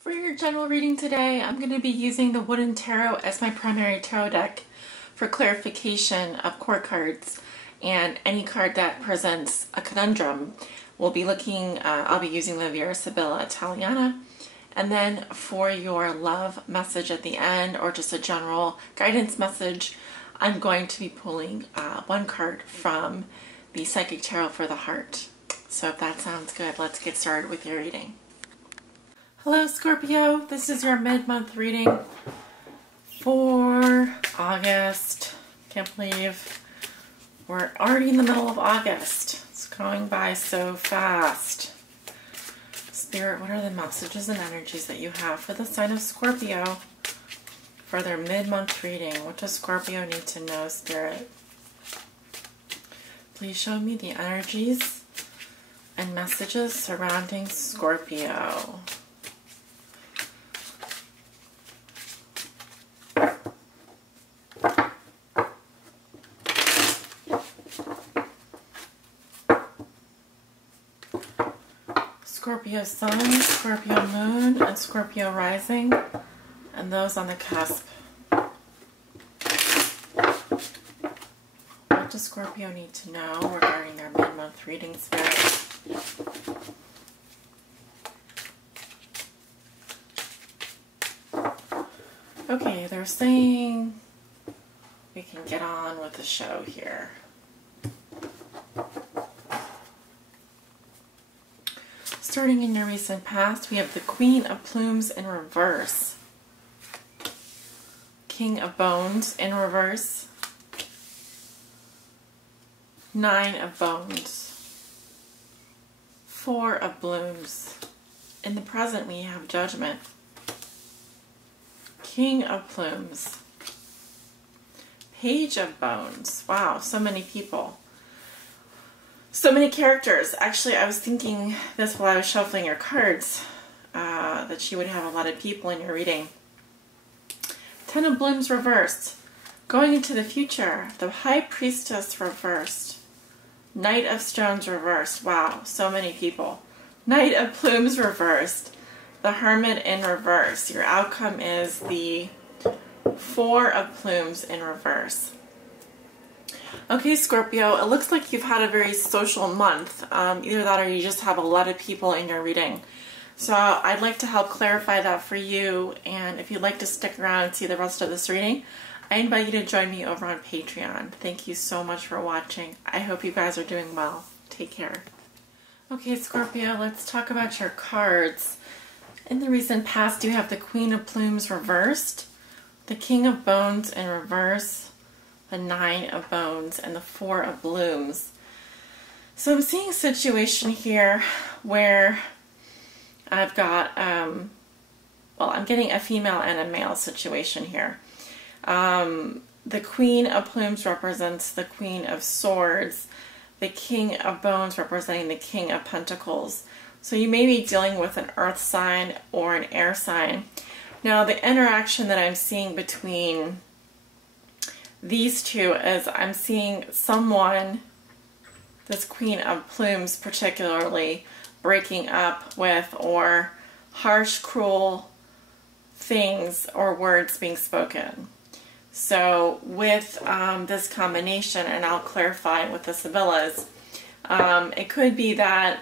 For your general reading today, I'm going to be using the Wooden Tarot as my primary tarot deck for clarification of core cards, and any card that presents a conundrum. I'll be using the Vera Sibilla Italiana. And then for your love message at the end, or just a general guidance message, I'm going to be pulling one card from the Psychic Tarot for the Heart. So if that sounds good, let's get started with your reading. Hello Scorpio, this is your mid-month reading for August. Can't believe we're already in the middle of August. It's going by so fast. Spirit, what are the messages and energies that you have for the sign of Scorpio for their mid-month reading? What does Scorpio need to know, Spirit? Please show me the energies and messages surrounding Scorpio. Scorpio Sun, Scorpio Moon, and Scorpio Rising, and those on the cusp. What does Scorpio need to know regarding their mid-month reading, Spirit? Okay, they're saying we can get on with the show here. Starting in your recent past, we have the Queen of Plumes in reverse, King of Bones in reverse, Nine of Bones, Four of Blooms. In the present, we have Judgment, King of Plumes, Page of Bones. Wow, so many people. So many characters. Actually, I was thinking this while I was shuffling your cards, that you would have a lot of people in your reading. Ten of Blooms reversed. Going into the future, the High Priestess reversed. Knight of Stones reversed. Wow, so many people. Knight of Plumes reversed. The Hermit in reverse. Your outcome is the Four of Plumes in reverse. Okay, Scorpio, it looks like you've had a very social month. Either that or you just have a lot of people in your reading. So I'd like to help clarify that for you, and if you'd like to stick around and see the rest of this reading, I invite you to join me over on Patreon. Thank you so much for watching. I hope you guys are doing well. Take care. Okay, Scorpio, let's talk about your cards. In the recent past, you have the Queen of Plumes reversed, the King of Bones in reverse, the Nine of Bones, and the Four of Blooms. So I'm seeing a situation here where I've got, I'm getting a female and a male situation here. The Queen of Plumes represents the Queen of Swords, the King of Bones representing the King of Pentacles. So you may be dealing with an earth sign or an air sign. Now the interaction that I'm seeing between these two is I'm seeing someone, this Queen of Plumes particularly, breaking up with, or harsh, cruel things or words being spoken. So with this combination, and I'll clarify with the Sibillas, it could be that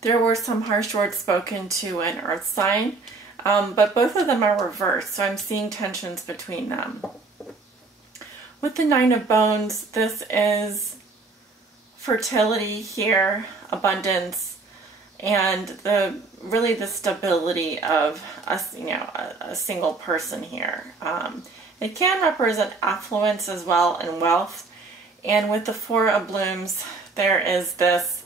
there were some harsh words spoken to an earth sign, but both of them are reversed, so I'm seeing tensions between them. With the Nine of Bones, this is fertility here, abundance, and really the stability of a single person here. It can represent affluence as well and wealth. And with the Four of Blooms, there is this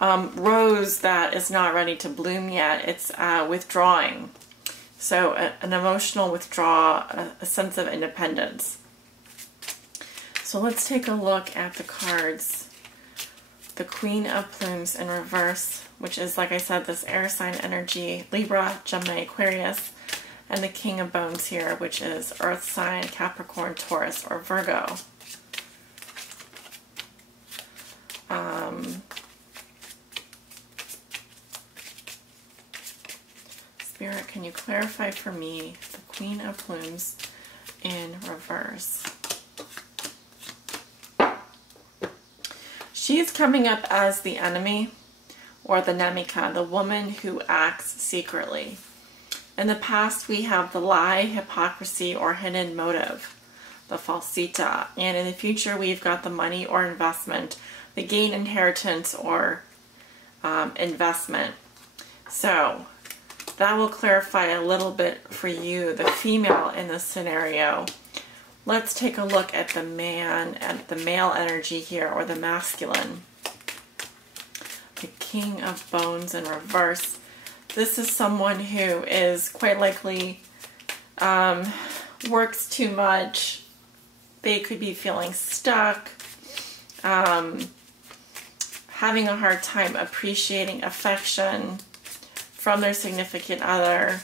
rose that is not ready to bloom yet. It's withdrawing. So an emotional withdrawal, a sense of independence. So let's take a look at the cards. The Queen of Plumes in reverse, which is, like I said, this air sign energy, Libra, Gemini, Aquarius, and the King of Bones here, which is earth sign, Capricorn, Taurus, or Virgo. Spirit, can you clarify for me the Queen of Plumes in reverse? She's coming up as the enemy, or the Nemika, the woman who acts secretly. In the past, we have the lie, hypocrisy, or hidden motive, the falsita. And in the future, we've got the money or investment, the gain, inheritance, or investment. So that will clarify a little bit for you, the female in this scenario. Let's take a look at the man, at the male energy here, or the masculine. The King of Bones in reverse. This is someone who is quite likely works too much. They could be feeling stuck, having a hard time appreciating affection from their significant other.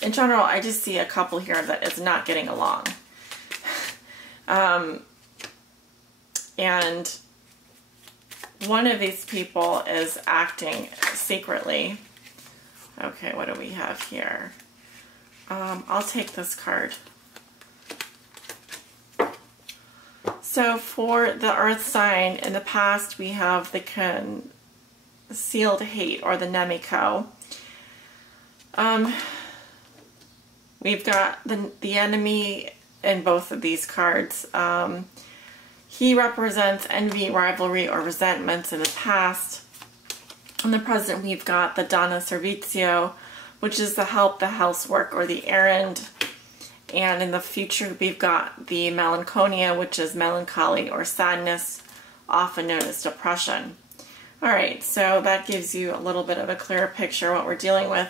In general, I just see a couple here that is not getting along. And one of these people is acting secretly. Okay, what do we have here? I'll take this card. So for the earth sign, in the past we have the concealed hate, or the Nemiko. We've got the enemy in both of these cards. He represents envy, rivalry, or resentments in the past. In the present, we've got the Donna Servizio, which is the help, the housework, or the errand. And in the future, we've got the melancholia, which is melancholy or sadness, often known as depression. All right, so that gives you a little bit of a clearer picture of what we're dealing with.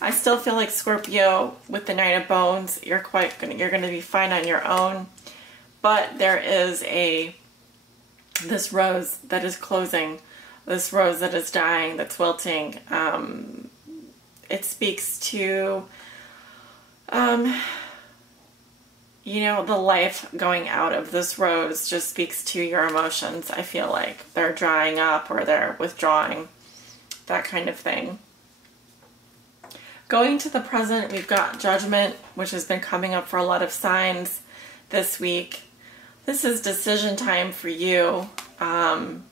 I still feel like Scorpio, with the Knight of Bones, you're going to be fine on your own. But there is this rose that is closing, this rose that is dying, that's wilting. It speaks to, you know, the life going out of this rose just speaks to your emotions. I feel like they're drying up, or they're withdrawing, that kind of thing. Going to the present, we've got Judgment, which has been coming up for a lot of signs this week. This is decision time for you. Often,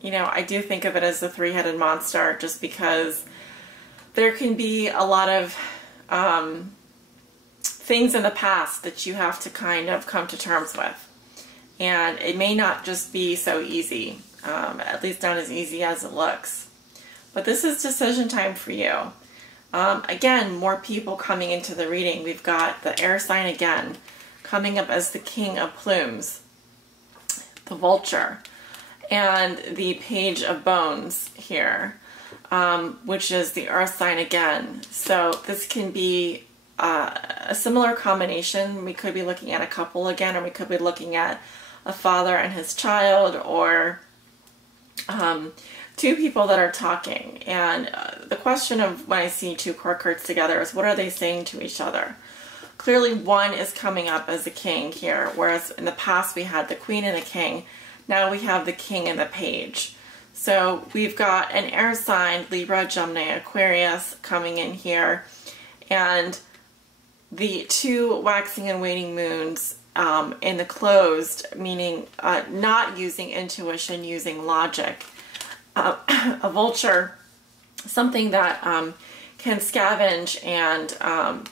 you know, I do think of it as the three-headed monster, just because there can be a lot of things in the past that you have to kind of come to terms with. And it may not just be so easy, at least not as easy as it looks. But this is decision time for you. Again, more people coming into the reading. We've got the air sign again, coming up as the King of Plumes, the Vulture, and the Page of Bones here, which is the earth sign again. So this can be a similar combination. We could be looking at a couple again, or we could be looking at a father and his child, or two people that are talking. And the question of when I see two court cards together is, what are they saying to each other? Clearly one is coming up as the king here, whereas in the past we had the queen and the king. Now we have the king and the page. So we've got an air sign, Libra, Gemini, Aquarius, coming in here. And the two waxing and waning moons in the closed, meaning not using intuition, using logic. A vulture, something that can scavenge and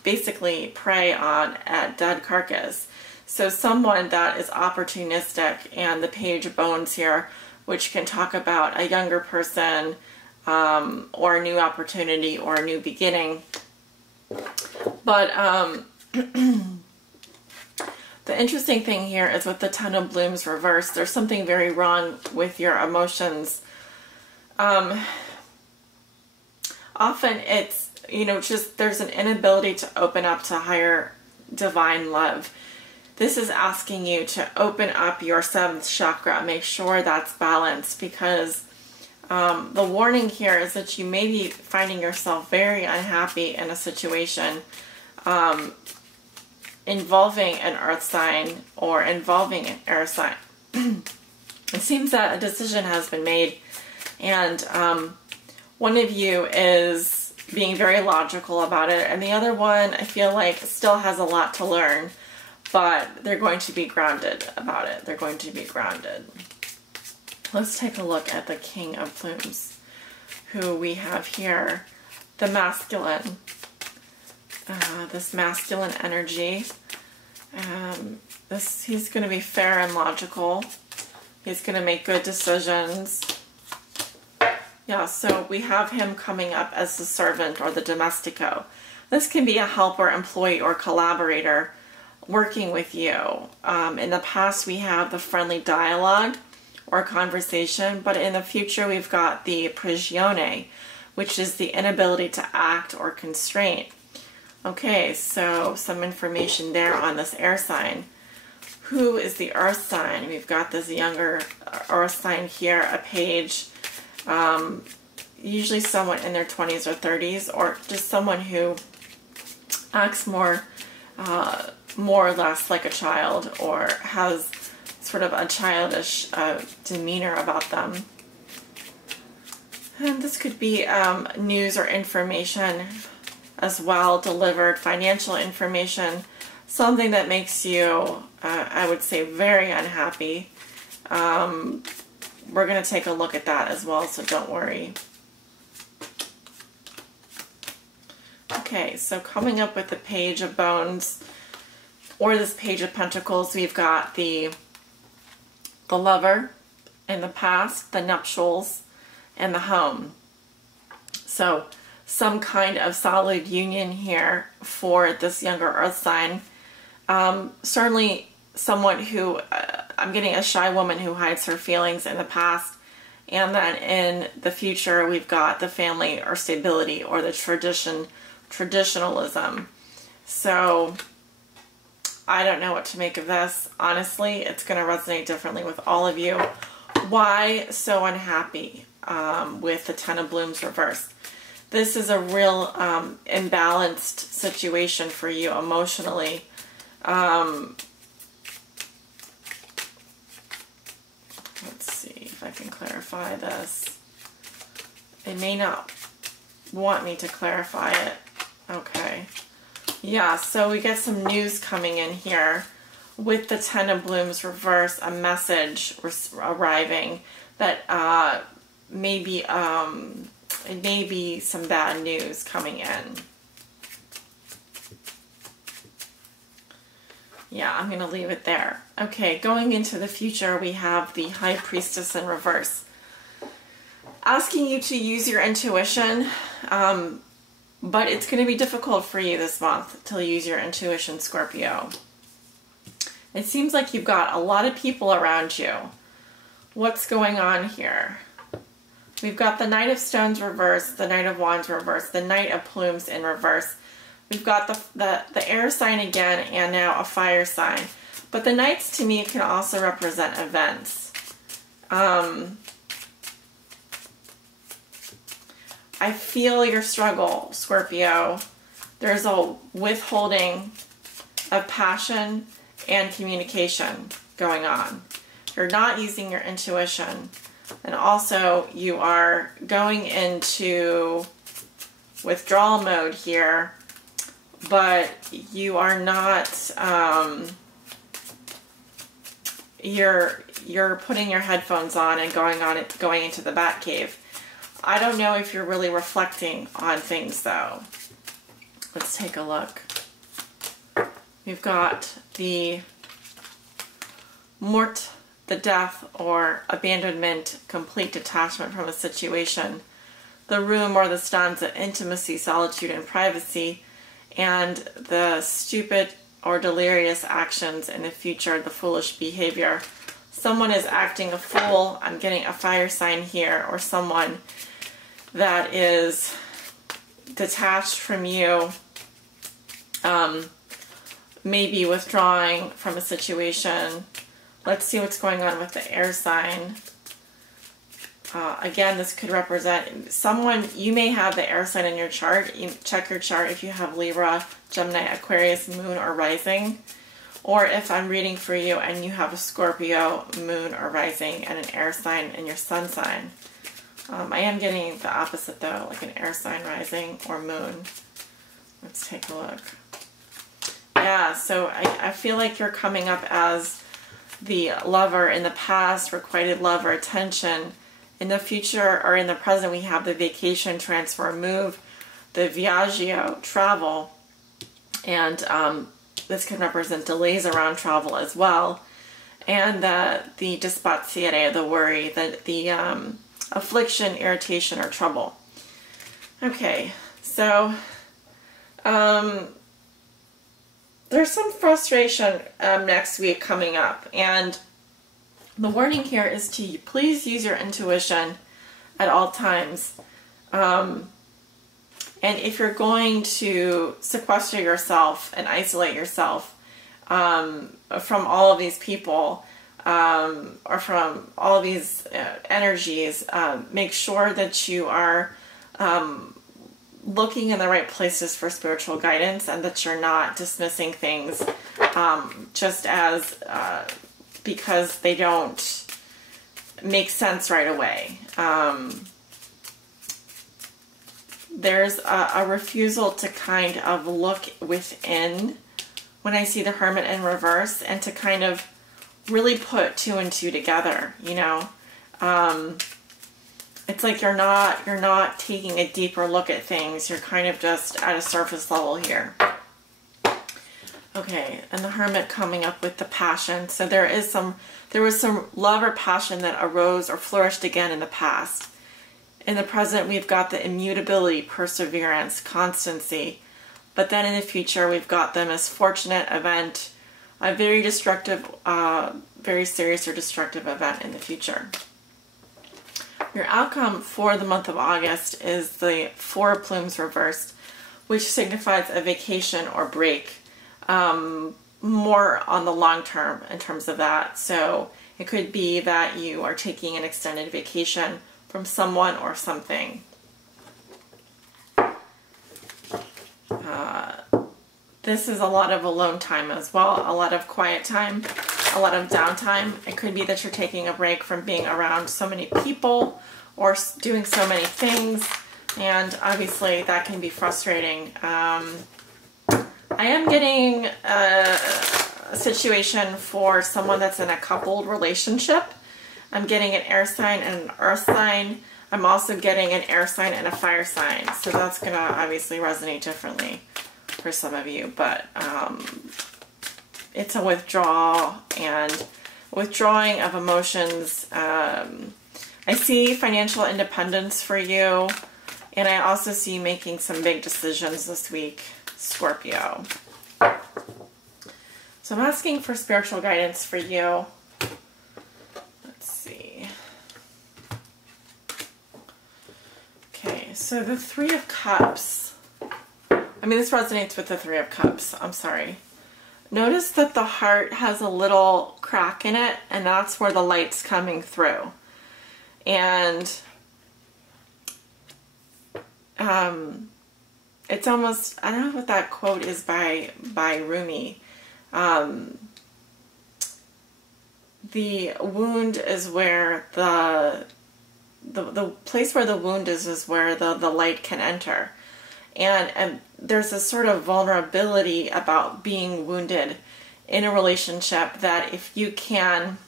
basically prey on a dead carcass. So someone that is opportunistic, and the Page of Bones here, which can talk about a younger person or a new opportunity or a new beginning. But the interesting thing here is with the Ten of Blooms reversed, there's something very wrong with your emotions. Often it's, you know, just there's an inability to open up to higher divine love. This is asking you to open up your seventh chakra, make sure that's balanced, because the warning here is that you may be finding yourself very unhappy in a situation involving an earth sign or involving an air sign. It seems that a decision has been made, and One of you is being very logical about it, and the other one, I feel like, still has a lot to learn, but they're going to be grounded about it. They're going to be grounded. Let's take a look at the King of Plumes, who we have here, the masculine. This masculine energy. He's going to be fair and logical. He's going to make good decisions. Yeah, so we have him coming up as the servant or the domestico. This can be a helper, employee, or collaborator working with you. In the past, we have the friendly dialogue or conversation, but in the future, we've got the prigione, which is the inability to act or constraint. Okay, so some information there on this air sign. Who is the earth sign? We've got this younger earth sign here, a page, usually someone in their 20s or 30s, or just someone who acts more or less like a child, or has sort of a childish demeanor about them. And this could be news or information as well, delivered financial information, something that makes you, I would say, very unhappy. We're going to take a look at that as well, so don't worry. Okay, so coming up with the Page of Bones, or this Page of Pentacles, we've got the lover in the past, the nuptials, and the home. So some kind of solid union here for this younger earth sign. Certainly someone who, I'm getting a shy woman who hides her feelings in the past, and then in the future we've got the family or stability or the traditionalism. So I don't know what to make of this. Honestly, it's going to resonate differently with all of you. Why so unhappy with the Ten of Blooms reversed? This is a real imbalanced situation for you emotionally. Let's see if I can clarify this. It may not want me to clarify it. Okay. Yeah, so we get some news coming in here with the Ten of Blooms reverse, a message arriving that maybe it may be some bad news coming in. Yeah, I'm going to leave it there. Okay, going into the future, we have the High Priestess in reverse. Asking you to use your intuition, but it's going to be difficult for you this month to use your intuition, Scorpio. It seems like you've got a lot of people around you. What's going on here? We've got the Knight of Stones reverse, the Knight of Wands reverse, the Knight of Plumes in reverse. We've got the air sign again, and now a fire sign. But the Knights, to me, can also represent events. I feel your struggle, Scorpio. There's a withholding of passion and communication going on. You're not using your intuition. And also, you are going into withdrawal mode here, but you are not, you're putting your headphones on and going into the bat cave. I don't know if you're really reflecting on things, though. Let's take a look. We've got the mort, the death or abandonment, complete detachment from a situation, the room or the stanza, intimacy, solitude, and privacy, and the stupid or delirious actions in the future, the foolish behavior. Someone is acting a fool. I'm getting a fire sign here, or someone that is detached from you, maybe withdrawing from a situation. Let's see what's going on with the air sign. Again, this could represent someone, you may have the air sign in your chart. You check your chart if you have Libra, Gemini, Aquarius, Moon, or Rising. Or if I'm reading for you and you have a Scorpio, Moon, or Rising, and an air sign in your Sun sign. I am getting the opposite though, like an air sign rising or moon. Let's take a look. Yeah, so I feel like you're coming up as the lover in the past, requited love or attention. In the future or in the present, we have the vacation, transfer, move, the viaggio, travel, and this can represent delays around travel as well, and the dispaziere, the worry, the affliction, irritation, or trouble. Okay, so there's some frustration next week coming up, and the warning here is to please use your intuition at all times. And if you're going to sequester yourself and isolate yourself from all of these people or from all of these energies, make sure that you are looking in the right places for spiritual guidance, and that you're not dismissing things just as because they don't make sense right away. There's a refusal to kind of look within when I see the Hermit in reverse, and to kind of really put two and two together, you know. It's like you're not taking a deeper look at things. You're kind of just at a surface level here. Okay, and the Hermit coming up with the passion. So there was some love or passion that arose or flourished again in the past. In the present, we've got the immutability, perseverance, constancy. But then in the future, we've got them as fortunate event, a very destructive, very serious or destructive event in the future. Your outcome for the month of August is the Four of Plumes reversed, which signifies a vacation or break, more on the long term in terms of that. So it could be that you are taking an extended vacation from someone or something. This is a lot of alone time as well, a lot of quiet time, a lot of downtime. It could be that you're taking a break from being around so many people or doing so many things, and obviously that can be frustrating. I am getting a situation for someone that's in a coupled relationship. I'm getting an air sign and an earth sign. I'm also getting an air sign and a fire sign. So that's going to obviously resonate differently for some of you. But it's a withdrawal and withdrawing of emotions. I see financial independence for you. And I also see you making some big decisions this week, Scorpio. So I'm asking for spiritual guidance for you. Okay, so the Three of Cups. I mean, this resonates with the Three of Cups. I'm sorry. Notice that the heart has a little crack in it, and that's where the light's coming through. And it's almost, I don't know what that quote is by Rumi. The wound is where the place where the wound is where the light can enter. And there's a sort of vulnerability about being wounded in a relationship that if you can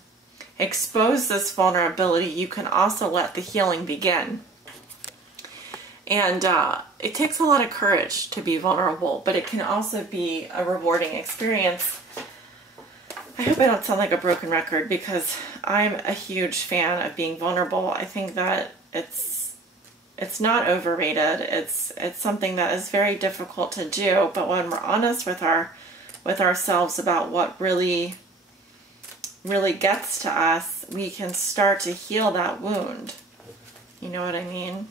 expose this vulnerability, you can also let the healing begin. And it takes a lot of courage to be vulnerable, but it can also be a rewarding experience. I hope I don't sound like a broken record, because I'm a huge fan of being vulnerable. I think that it's not overrated. It's something that is very difficult to do, but when we're honest with ourselves about what really gets to us, we can start to heal that wound. You know what I mean?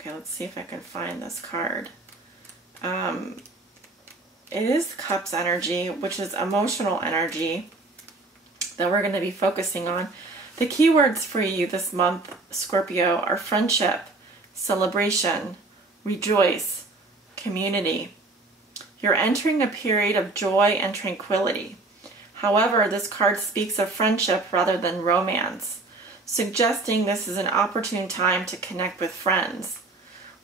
Okay, let's see if I can find this card. It is Cups energy, which is emotional energy that we're going to be focusing on. The keywords for you this month, Scorpio, are friendship, celebration, rejoice, community. You're entering a period of joy and tranquility. However, this card speaks of friendship rather than romance. suggesting this is an opportune time to connect with friends.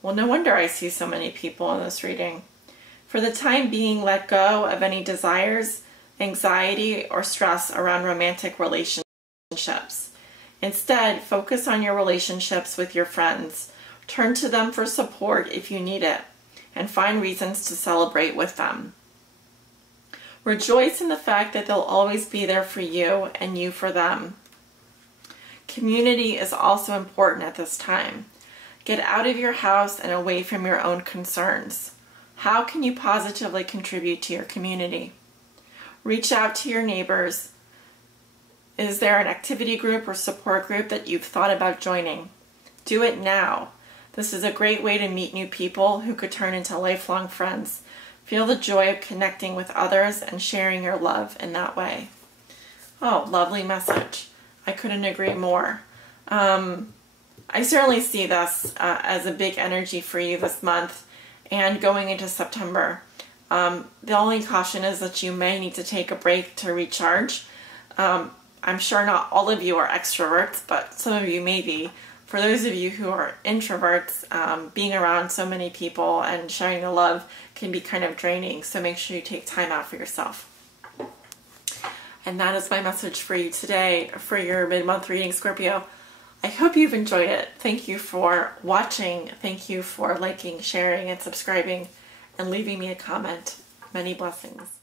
Well, no wonder I see so many people in this reading. For the time being, let go of any desires, anxiety, or stress around romantic relationships. Instead, focus on your relationships with your friends. Turn to them for support if you need it, and find reasons to celebrate with them. Rejoice in the fact that they'll always be there for you and you for them. Community is also important at this time. Get out of your house and away from your own concerns. How can you positively contribute to your community? Reach out to your neighbors. Is there an activity group or support group that you've thought about joining? Do it now. This is a great way to meet new people who could turn into lifelong friends. Feel the joy of connecting with others and sharing your love in that way. Oh, lovely message. I couldn't agree more. I certainly see this as a big energy for you this month and going into September. The only caution is that you may need to take a break to recharge. I'm sure not all of you are extroverts, but some of you may be. For those of you who are introverts, being around so many people and sharing the love can be kind of draining, so make sure you take time out for yourself. And that is my message for you today for your mid-month reading, Scorpio. I hope you've enjoyed it. Thank you for watching. Thank you for liking, sharing, and subscribing, and leaving me a comment. Many blessings.